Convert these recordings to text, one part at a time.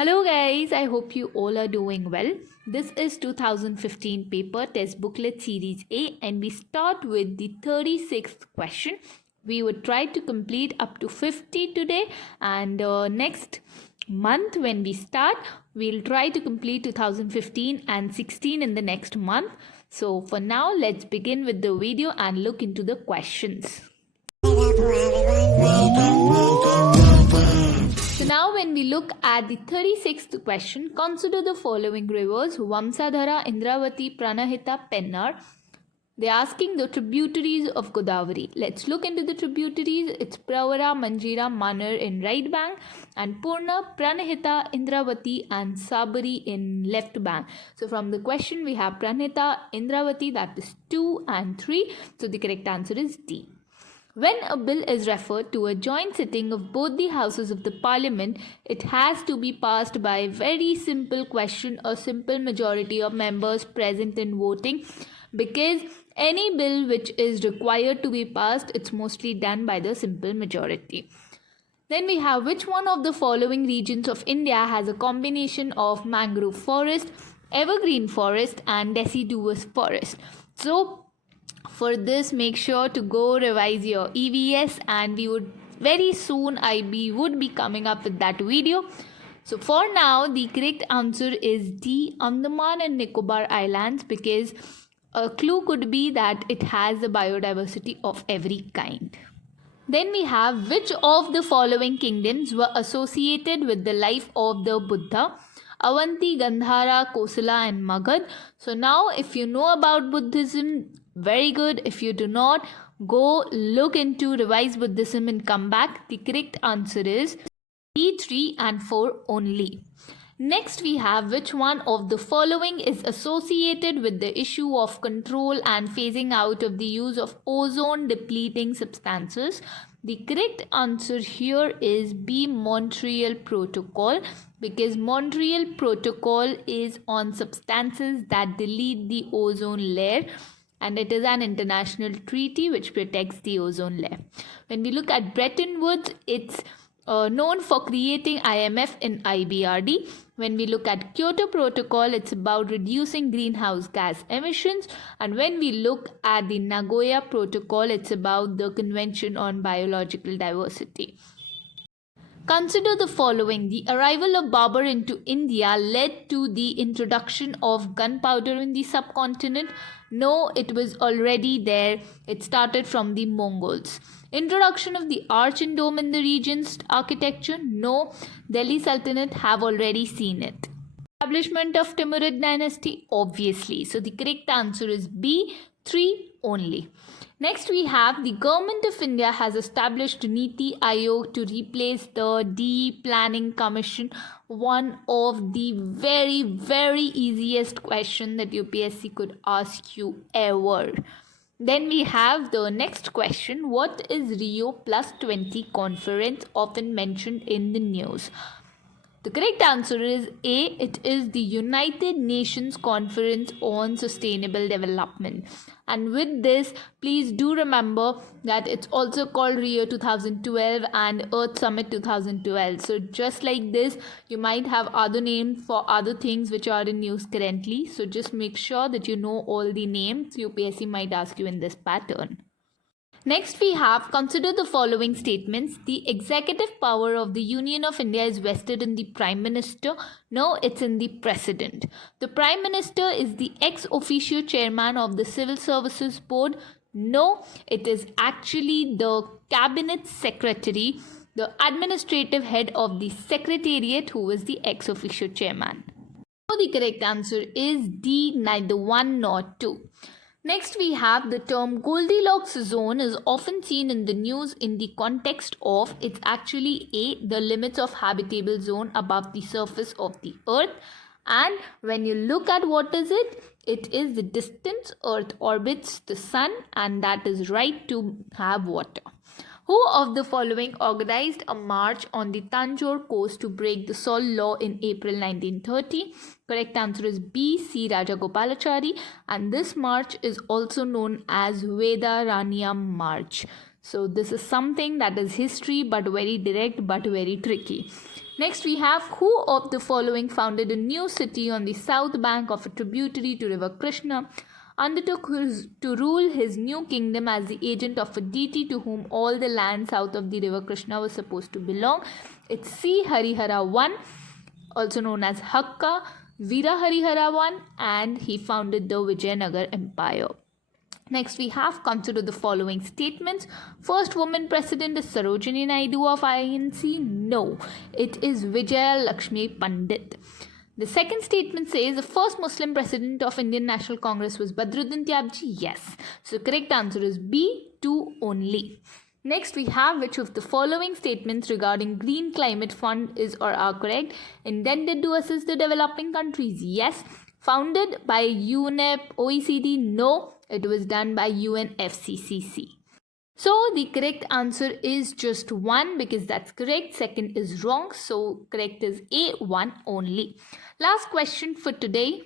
Hello guys, I hope you all are doing well. This is 2015 paper test booklet series A and we start with the 36th question. We would try to complete up to 50 today and next month when we start we'll try to complete 2015 and 16 in the next month. So for now let's begin with the video and look into the questions. So now when we look at the 36th question, consider the following rivers: Vamsadhara, Indravati, Pranahita, Pennar. They're asking the tributaries of Godavari. Let's look into the tributaries. It's Pravara, Manjira, Manar in right bank and Purna, Pranahita, Indravati and Sabari in left bank. So from the question we have Pranahita, Indravati, that is 2 and 3. So the correct answer is D. When a bill is referred to a joint sitting of both the houses of the parliament, it has to be passed by a very simple question, a simple majority of members present in voting, because any bill which is required to be passed, it's mostly done by the simple majority. Then we have which one of the following regions of India has a combination of mangrove forest, evergreen forest and deciduous forest. So for this, make sure to go revise your EVS and we would very soon would be coming up with that video. So for now, the correct answer is D, Andaman and Nicobar Islands, because a clue could be that it has the biodiversity of every kind. Then we have which of the following kingdoms were associated with the life of the Buddha? Avanti, Gandhara, Kosala and Magad. So now if you know about Buddhism, very good. If you do not, go look into revised Buddhism and come back. The correct answer is D, 3 and 4 only. Next we have which one of the following is associated with the issue of control and phasing out of the use of ozone depleting substances. The correct answer here is B, Montreal Protocol, because Montreal Protocol is on substances that delete the ozone layer and it is an international treaty which protects the ozone layer. When we look at Bretton Woods, it's known for creating IMF and IBRD. When we look at Kyoto Protocol, it's about reducing greenhouse gas emissions. And when we look at the Nagoya Protocol, it's about the Convention on Biological Diversity. Consider the following. The arrival of Babur into India led to the introduction of gunpowder in the subcontinent. No, it was already there. It started from the Mongols. Introduction of the arch and dome in the region's architecture. No, Delhi Sultanate have already seen it. Establishment of Timurid dynasty, obviously. So the correct answer is B, 3 only. Next we have the Government of India has established Niti Aayog to replace the DE Planning Commission. One of the very easiest question that UPSC could ask you ever. Then we have the next question. What is Rio Plus 20 conference often mentioned in the news? The correct answer is A. It is the United Nations Conference on Sustainable Development. And with this, please do remember that it's also called Rio 2012 and Earth Summit 2012. So just like this, you might have other names for other things which are in news currently. So just make sure that you know all the names. UPSC might ask you in this pattern. Next we have, consider the following statements. The executive power of the Union of India is vested in the Prime Minister. No, it's in the President. The Prime Minister is the ex officio chairman of the Civil Services Board. No, it is actually the Cabinet Secretary, the administrative head of the Secretariat, who is the ex officio chairman. So the correct answer is D, neither 1 nor 2. Next we have the term Goldilocks zone is often seen in the news in the context of it's actually A, the limits of habitable zone above the surface of the earth, and when you look at what is it, it is the distance earth orbits the sun, and that is right to have water. Who of the following organized a march on the Tanjore coast to break the Salt Law in April 1930? Correct answer is B, C. Rajagopalachari, and this march is also known as Vedaranyam March. So this is something that is history, but very direct, but very tricky. Next, we have who of the following founded a new city on the south bank of a tributary to River Krishna, undertook to rule his new kingdom as the agent of a deity to whom all the land south of the River Krishna was supposed to belong. It's C. Harihara I, also known as Hakka, Veera Harihara I, and he founded the Vijayanagar Empire. Next, we have consider the following statements. First woman president is Sarojini Naidu of INC? No, it is Vijaya Lakshmi Pandit. The second statement says the first Muslim president of Indian National Congress was Badruddin Tyabji? Yes. So correct answer is B, 2 only. Next, we have which of the following statements regarding Green Climate Fund is or are correct. Intended to assist the developing countries? Yes. Founded by UNEP, OECD? No. It was done by UNFCCC. So the correct answer is just 1 because that's correct. Second is wrong. So correct is A, 1 only. Last question for today.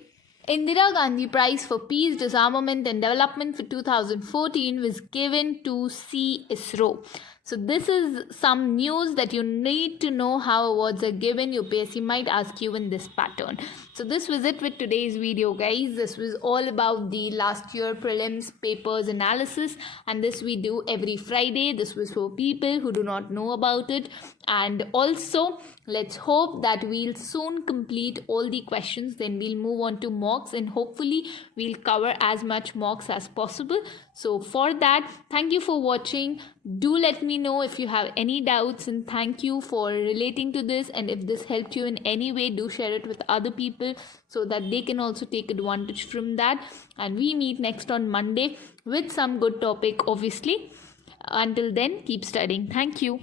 Indira Gandhi Prize for Peace, Disarmament and Development for 2014 was given to C. ISRO. So this is some news that you need to know how awards are given. UPSC might ask you in this pattern. So this was it with today's video, guys. This was all about the last year prelims papers analysis, and this we do every Friday. This was for people who do not know about it. And also, let's hope that we'll soon complete all the questions. Then we'll move on to mocks, and hopefully we'll cover as much mocks as possible. So for that, thank you for watching. Do let me know if you have any doubts, and thank you for relating to this. And if this helped you in any way, do share it with other people so that they can also take advantage from that. And we meet next on Monday with some good topic, obviously. Until then, keep studying. Thank you.